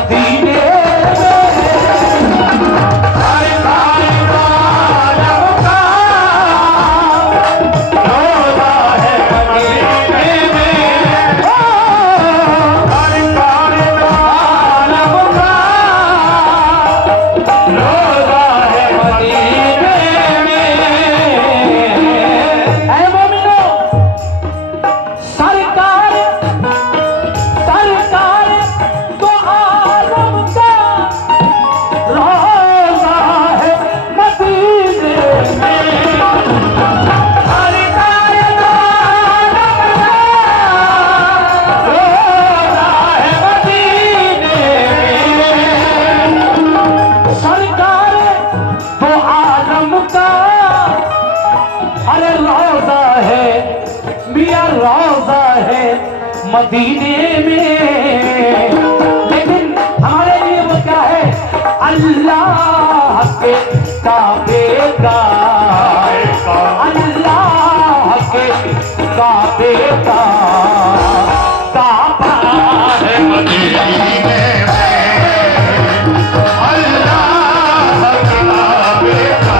मदीने मदीने में, लेकिन हमारे लिए वो क्या है? अल्लाह के काबे का, अल्लाह के काबे का काबा है मदीने में, अल्लाह के काबे का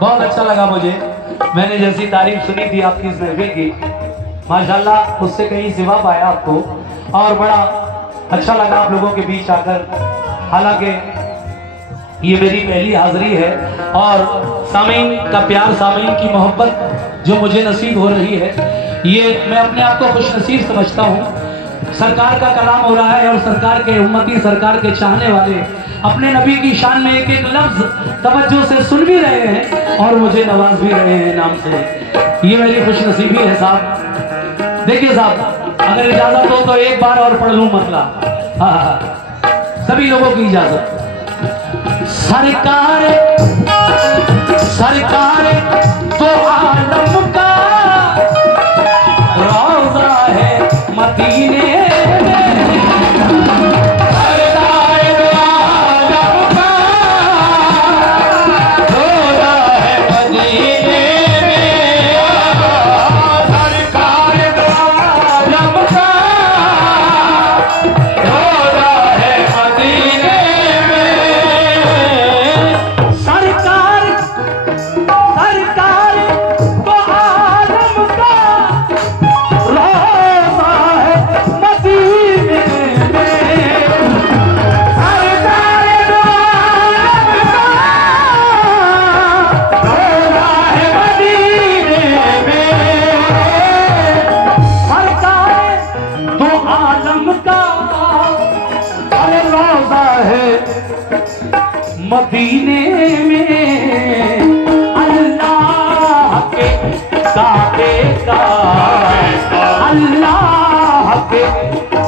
बहुत अच्छा लगा मुझे। मैंने जैसी तारीफ सुनी थी आपकी इस महफिल की, माशाल्लाह उससे कहीं सिवा पाया आपको, और बड़ा अच्छा लगा आप लोगों के बीच आकर। हालांकि ये मेरी पहली हाजिरी है और सामीन का प्यार, सामीन की मोहब्बत जो मुझे नसीब हो रही है, ये मैं अपने आप को खुशनसीब समझता हूँ। सरकार का कलाम हो रहा है और सरकार के उम्मती, सरकार के चाहने वाले अपने नबी की शान में एक एक लफ्ज तवज्जो से सुन भी रहे हैं और मुझे नवाज भी रहे हैं नाम से। ये मेरी खुशनसीबी है साहब। देखिए साहब, अगर इजाजत हो तो एक बार और पढ़ लूं मतला। हाँ, सभी लोगों की इजाजत। सरकार सरकार तो आलम का रोजा है मदीने मदीने में, अल्लाह के काबे का, अल्लाह के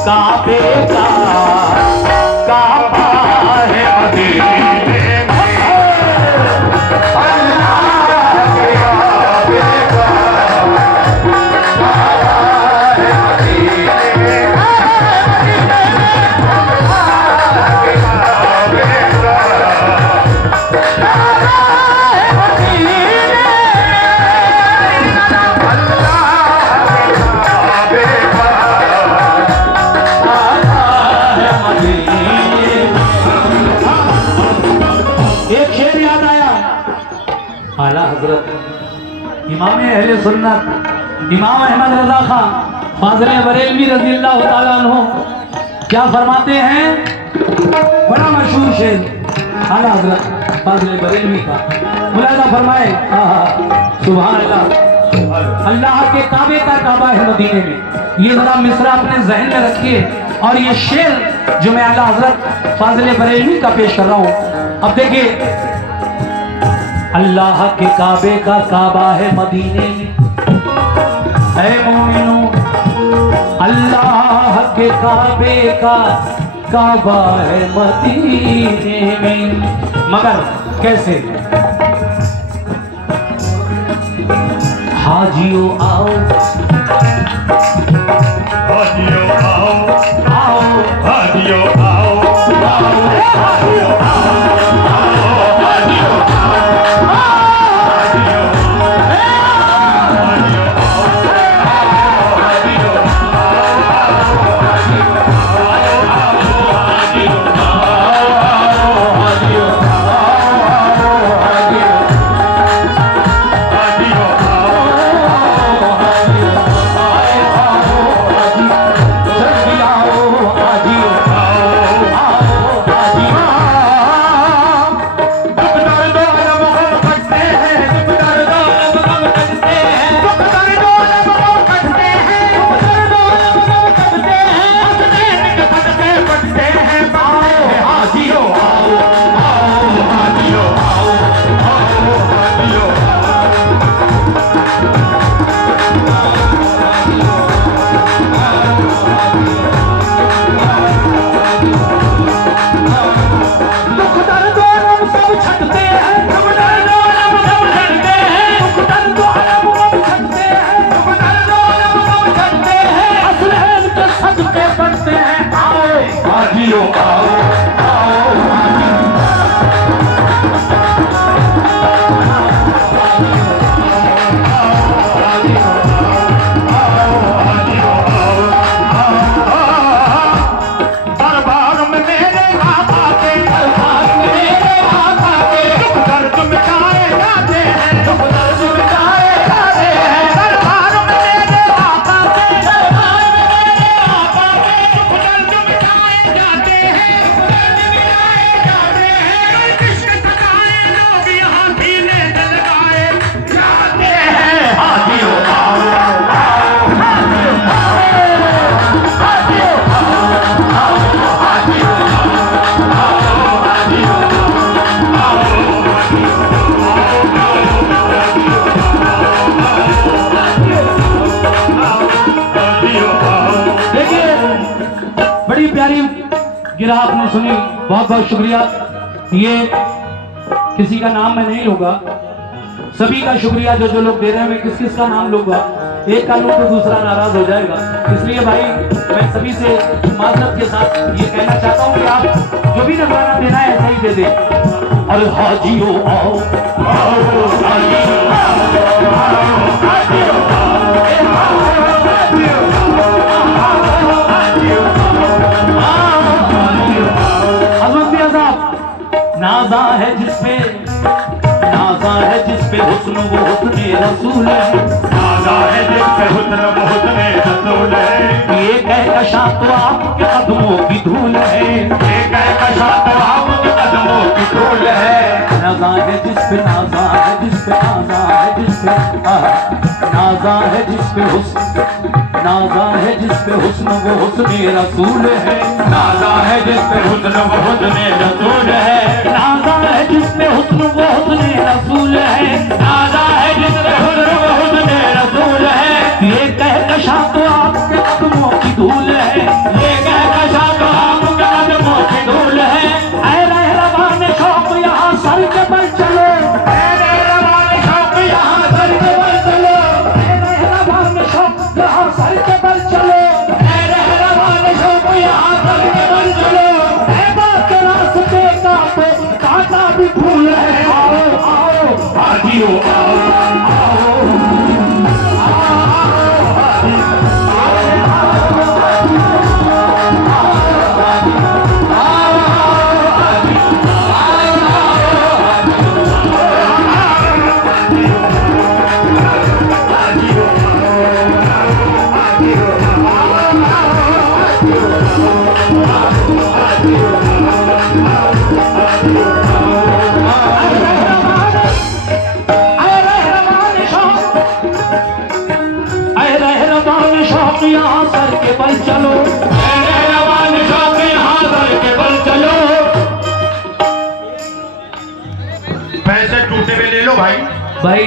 काबे का काबा है मदीने में, अल्लाह के काबे का काबा है मदीने में। इमाम अहले सुन्नत इमाम अहमद रजा खान फाजिल बरेलवी रज़ी अल्लाह ताला अन्हु क्या फरमाते हैं, बड़ा मशहूर शेर आला हज़रत फाजिल बरेलवी का, मुलाज़ा फरमाए सुभान अल्लाह, अल्लाह के काबे का काबा है मदीने में। ये जरा मिसरा अपने जहन में रखिए और ये शेर जो मैं आला हज़रत फाजिल बरेलवी का पेश कर रहा हूँ। अब देखिए, अल्लाह के काबे का काबा है मदीने में, ऐ मोमिनों अल्लाह के काबे का काबा है मदीने में। मगर कैसे? हाजियो आओ, हाजियो आओ, आओ, हाजियो आओ, आओ, हाजियो गिरा आपने सुनी, बहुत बहुत शुक्रिया। ये किसी का नाम मैं नहीं लूंगा, सभी का शुक्रिया जो जो लोग दे रहे हैं। मैं किस किस का नाम लूंगा, एक का लूं तो दूसरा नाराज हो जाएगा। इसलिए भाई मैं सभी से माजरत के साथ ये कहना चाहता हूँ कि आप जो भी नजराना देना है ऐसा ही दे दें। और हाजियो आओ, आओ, हाजियो नाजा है जिसपे, नाजा है जिसपे हुस्न वो हुस्ने रसूल है, नाजा है जिसपे हुस्न वो हुस्ने रसूल है। ये कहकशा तो आपके कदमों की धूल है, ये कहकशा तो आपके कदमों की धूल है। नाजा है जिसपे, नाजा है जिसपे, नाजा है जिसपे, नाजा है जिसपे हुस्न, नाजा है जिसपे हुस्न वो हुस्ने रसूल है, नाजा है जिसपे हुस्न वो हुस्ने रसूल है, नाजा है जिसपे हुस्न वो हुस्ने रसूल है, नाजा है जिसपे हुस्न वो हुस्ने रसूल है। ये कहकशा तो आपके कदमों की धूल है, ये कहकशा तो आपके कदमों की धूल है। ऐ रहमान शौक यहाँ सर के बल चलो, ऐ रहमान शौक यहाँ सर के बल चलो, ऐ रहमान शौक यहाँ सर के बल चलो, ऐ रहमान शौक यहाँ सर के बल चलो। ऐ बात के रास्ते का तो कांटा भी फूल है। आओ आओ हाजियो आओ, शौक यहाँ सर के बल चलो, मेरे जवान शौक यहाँ सर के बल चलो। पैसे टूटे हुए ले लो भाई। भाई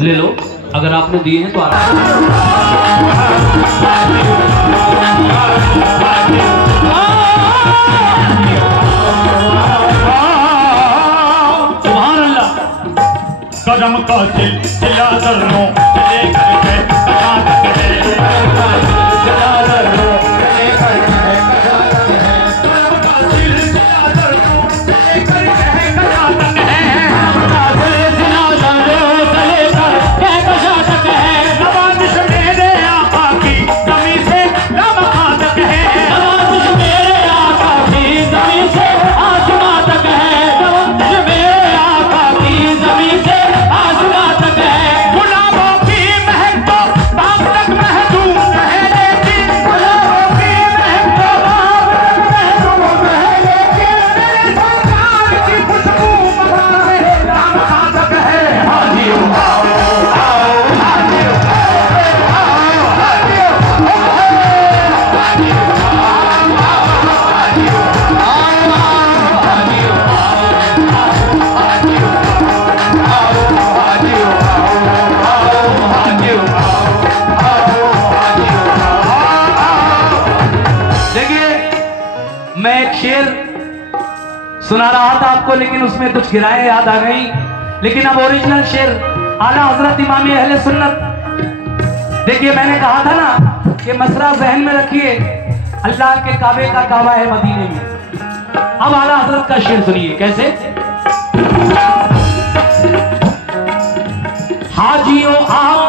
ले लो, अगर आपने दिए हैं तो आराम। सुभान अल्लाह। कदम का सिलसिला दर्रों चले करके कहाँ तक है, सिलसिला दर्रों चले करके कहाँ तक है, कदम का सिलसिला दर्रों चले करके कहाँ तक है, सिलसिला दर्रों चले करके कहाँ तक है। नवाज़िश मेरे आका की कमी से लम्हा तक है, नवाज़िश मेरे आका की कमी से आसमां तक है, नवाज़िश मेरे आका की कमी से आसमां तक है। गुलाबों की महक तो बाग तक महदूद है, लेकिन गुलाबों की महक तो बाग तक महदूद है, लेकिन मेरे सरकार की खुशबू बहार है राम कहाँ तक है। हाजियो आओ आओ, हाजियो आओ आओ, हाजियो देखिए, मैं एक शेर सुना रहा था आपको, लेकिन उसमें कुछ गिराएं याद आ गई। लेकिन अब ओरिजिनल शेर आला हजरत इमाम अहले सुन्नत। देखिए, मैंने कहा था ना कि मसरा जहन में रखिए, अल्लाह के काबे का काबा है मदीने में। अब आला हजरत का शेर सुनिए कैसे। हाजियो आओ,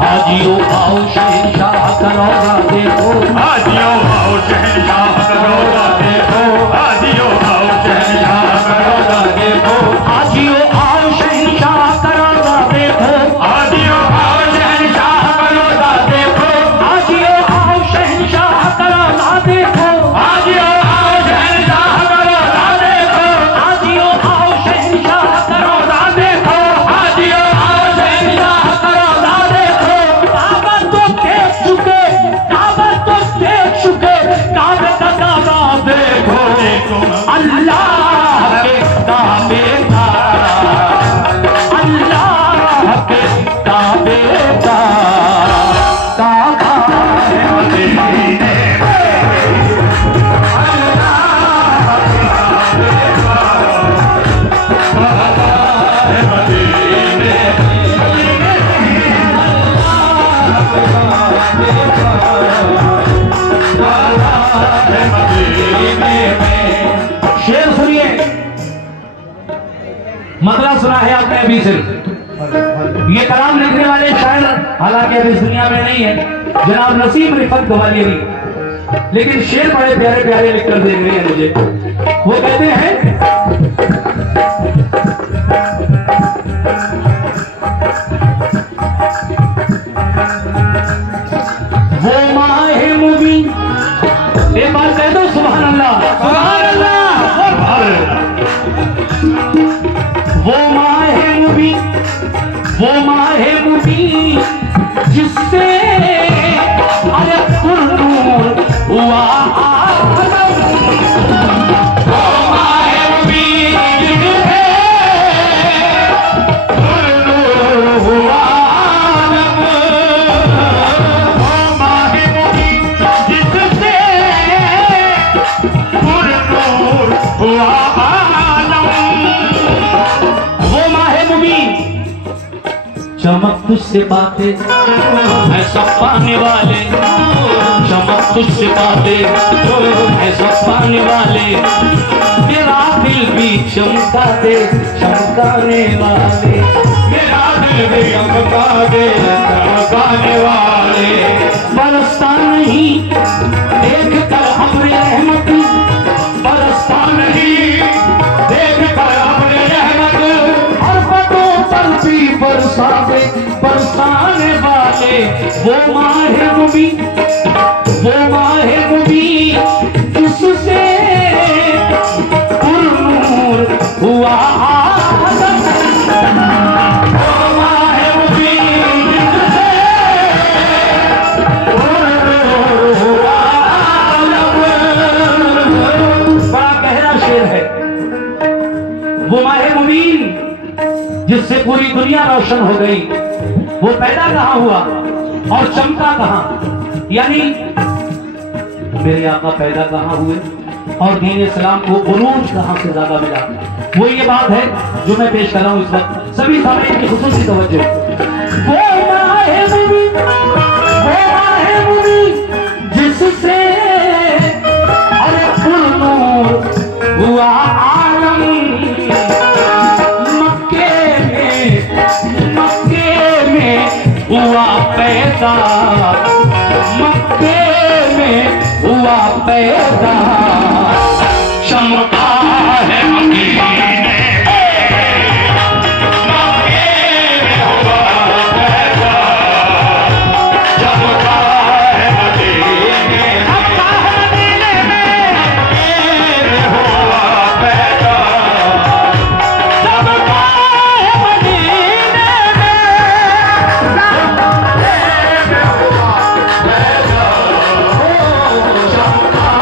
हाजियो आओ, शहंशाह का रौज़ा देखो, हाजियो आओ शहंशाह का रौज़ा देखो, हाजियो आओ शहंशाह का रौज़ा देखो, हाजियो आओ, शहंशाह का रौज़ा देखो, हाजियो आओ शहंशाह का रौज़ा देखो, हाजियो आओ, शहंशाह का रौज़ा देखो, हाजियो आओ शहंशाह का रौज़ा देखो, हाजियो आओ, शहंशाह का रौज़ा देखो, हाजियो आओ शहंशाह का रौज़ा देखो। काबा तो देख चुके, काबा तो देख चुके, काबे का काबा देखो, देखो अल्लाह के काबे का, अल्लाह के काबे का काबा है मदीने शेर सुनिए, मतलब सुना है आपने अभी सिर्फ। ये कलाम लिखने वाले शायर हालांकि अभी दुनिया में नहीं है, जनाब नसीम रिफत ग्वालियरी, लेकिन शेर बड़े प्यारे प्यारे लिखकर दे रहे हैं मुझे। वो कहते हैं, वो माहे मुबीन, एक बार कह दो सुभान अल्लाह, सुभान अल्लाह। वो माहे मुबीन, वो माहे मुबीन जिससे अरे पुरनूर हुआ आलम, वो माहे मुबीन जिससे पुरनूर हुआ आलम, ओ माहे मुबीन जिससे पुरनूर हुआ आलम, वो माहे मुबीन चमक तुझसे बातें है सब पाने वाले, चमक तुझसे बातें है सब पाने वाले, मेरा दिल भी चमका दे चमकाने वाले, मेरा दिल भी चमका दे चमकाने वाले, बरसता नहीं देख कर अपने रहमत, बरसता नहीं देख कर अपने रहमत, हर पटों पर भी बरसावे बरसाने वाले, वो माहे मुबीन, वो माहे मुबीन जिससे पुरनूर हुआ आलम, वो माहे मुबीन जिससे दुनिया रोशन हो गई। वो पैदा कहाँ हुआ और चमका कहाँ? यानी मेरे आका पैदा कहाँ हुए और दीन इस्लाम को उरूज कहाँ से ज्यादा मिला, वो ये बात है जो मैं पेश कर रहा हूँ इस वक्त। सभी सामने की खुसूसी तवज्जो। वो माहे मुबीन जिससे अरे पुरनूर हुआ आलम, मक्के में हुआ पैदा, मक्के में हुआ पैदा, चमका है मदीने में, मक्के में हुआ पैदा, चमका है मदीने में, चमका है मदीने में हुआ पैदा, चमका है मदीने में हुआ पैदा, चमका है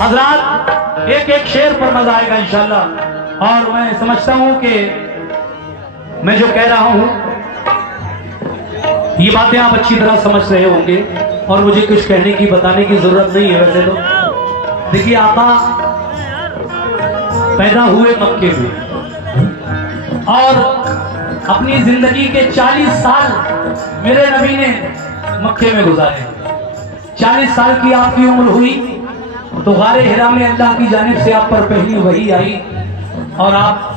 हजरात एक एक शेर पर मजा आएगा इंशाल्लाह। और मैं समझता हूं कि मैं जो कह रहा हूं ये बातें आप अच्छी तरह समझ रहे होंगे और मुझे कुछ कहने की बताने की जरूरत नहीं है। वैसे तो देखिए आका पैदा हुए मक्के में और अपनी जिंदगी के 40 साल मेरे नबी ने मक्के में गुजारे। 40 साल की आपकी उम्र हुई तो गारे हिरा में अल्लाह की जानिब से आप पर पहली वही आई और आप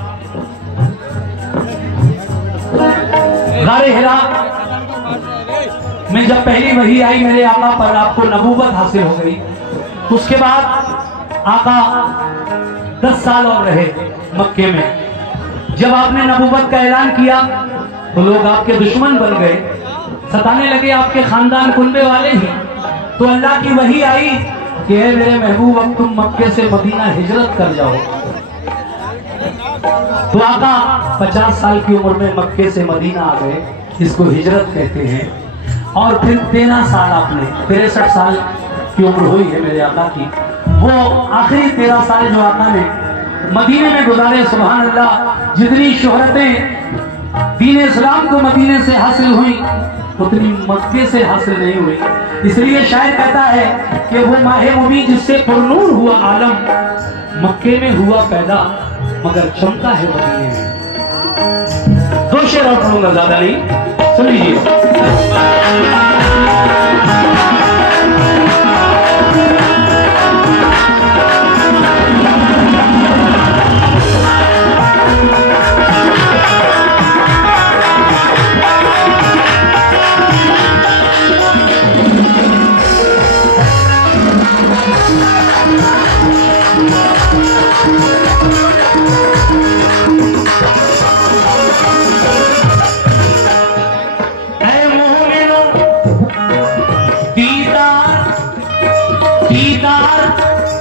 गारे हिरा में जब पहली वही आई मेरे आका पर आपको नबूवत हासिल हो गई। उसके बाद आका 10 साल और रहे मक्के में। जब आपने नबूवत का ऐलान किया तो लोग आपके दुश्मन बन गए, सताने लगे आपके खानदान कुनबे वाले ही। तो अल्लाह की वही आई कि है मेरे महबूब अब तुम मक्के से मदीना हिजरत कर जाओ। तो आका 50 साल की उम्र में मक्के से मदीना आ गए, इसको हिजरत कहते हैं। और फिर 13 साल आपने 63 साल की उम्र हुई है मेरे आका की, वो आखिरी 13 साल जो आका ने मदीने में गुजारे। सुभान अल्लाह, जितनी शोहरतें दीन इस्लाम को मदीने से हासिल हुई उतनी मक्के से हासिल नहीं हुई। इसलिए शायर कहता है कि वो माहे मुबीन जिससे पुरनूर हुआ आलम, मक्के में हुआ पैदा मगर चमका है मदीने में। 2 शेर और पढ़ूंगा, ज्यादा नहीं, सुन लीजिए।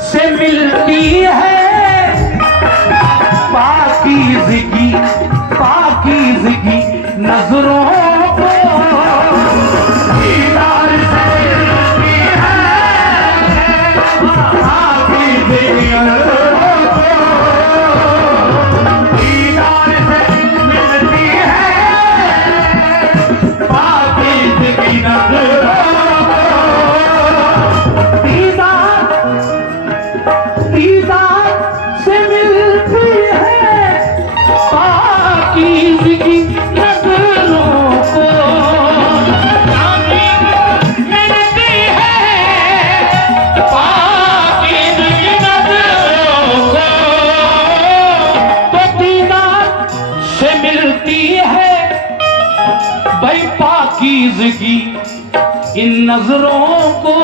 से मिलती है पाकीज़गी, पाकीज़गी नजरों को, दीदार से मिलती है पाकीज़गी नजरों को, दीदार से मिलती है पाकीज़गी नजरों को, दीदार से मिलती है पाकीज़गी नज़रों को, मिलती है पाकीज़गी नज़रों को, तो दीदार से मिलती है भाई पाकीज़गी इन नजरों को।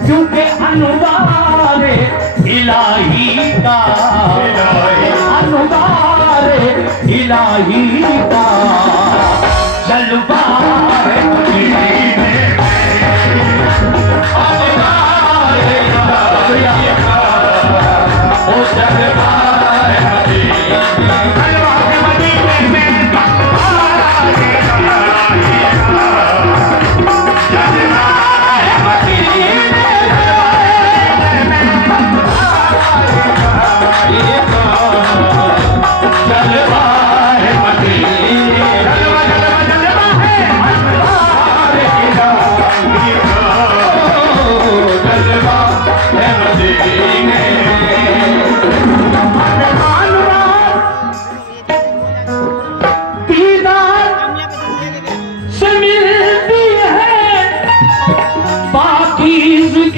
क्योंकि अनुवारे इलाही का, अनुवारे इलाही का जलवा है मदीने में, अनुवारे इलाही का ओ जलवा है मदीने में,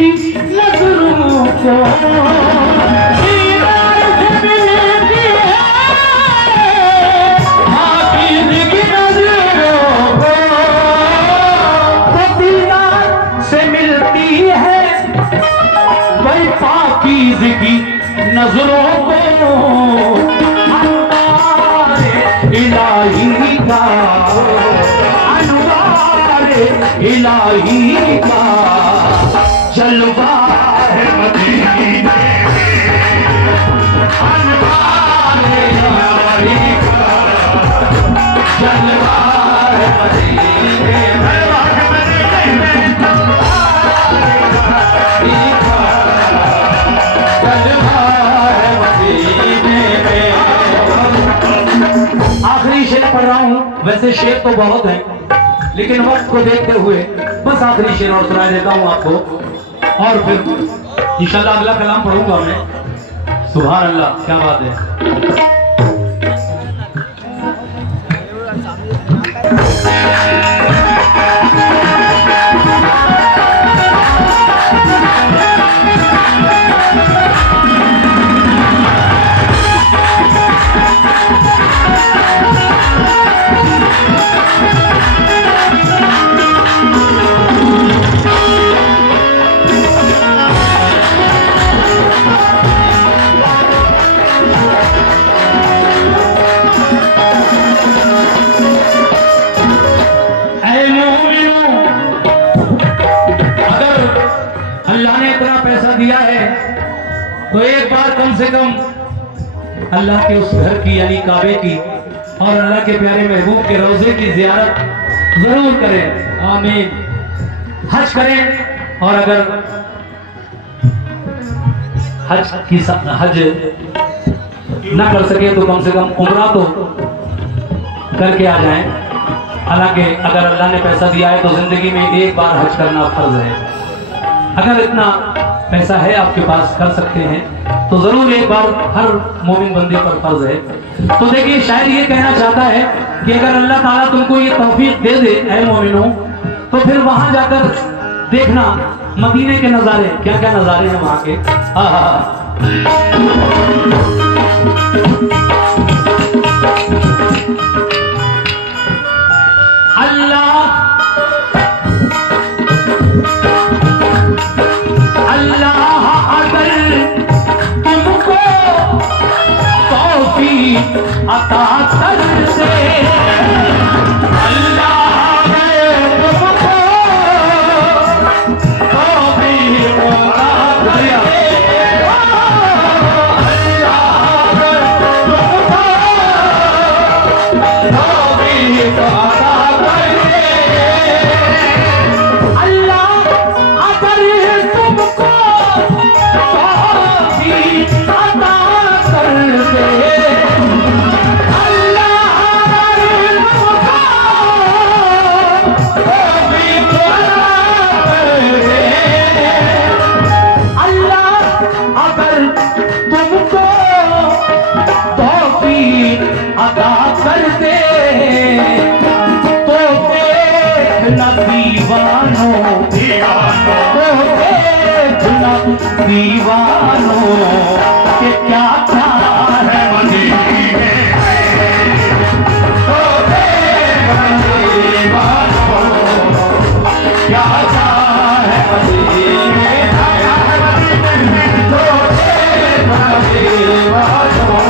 की नजरों को दीदार से मिलती है, पाकीज़ की नजरों को दीदार से मिलती है, वही पाकीज़ की नजरों को अनवार इलाही का, अनवार इलाही का जलवा है मदीने में, अनवार इलाही का जलवा है मदीने में, आखिरी शेर पढ़ रहा हूँ। वैसे शेर तो बहुत है, लेकिन वक्त को देखते हुए बस आखिरी शेर और सुनाई देता हूँ आपको, और फिर इंशाल्लाह अगला कलाम पढ़ूंगा मैं। सुभान अल्लाह, क्या बात है। दिया है तो एक बार कम से कम अल्लाह के उस घर की यानी काबे की और अल्लाह के प्यारे महबूब के रोजे की जियारत जरूर करें। आमीन। हज करें, और अगर हज ना कर सके तो कम से कम उम्रा तो करके आ जाएं। हालांकि अगर अल्लाह ने पैसा दिया है तो जिंदगी में एक बार हज करना फर्ज है। अगर इतना पैसा है आपके पास, कर सकते हैं, तो जरूर एक बार हर मोमिन बंदे पर फर्ज है। तो देखिए शायर ये कहना चाहता है कि अगर अल्लाह ताला तुमको ये तौफीक दे दे ऐ मोमिनो, तो फिर वहां जाकर देखना मदीने के नजारे, क्या क्या नजारे हैं वहां के। अल्लाह अता कर दे, अल्लाह तुमको तौफीक अता कर दे, अल्लाह तुमको तौफीक अता कर दे, अल्लाह अगर तुमको तौफीक अता कर दे, अदा कर दे, तो देखना दीवानों, तो देखना दीवानों के क्या क्या है मदीने में, तो देखना दीवानों क्या क्या है मदीने में, तो देखना दीवानों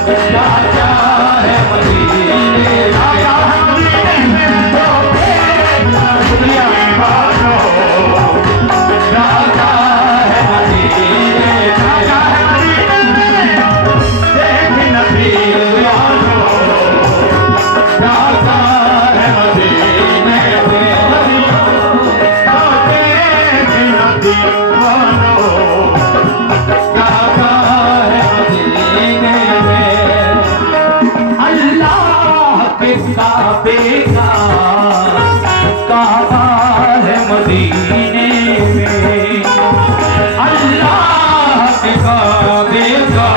क्या क्या है मदीने में, दुनिया वालों क्या क्या है मदीने में, देखना दीवानों क्या क्या है मदीने में, देखना दीवानों क्या क्या है मदीने में, अल्लाह के काबे का काबा है मदीने में, अल्लाह के काबे का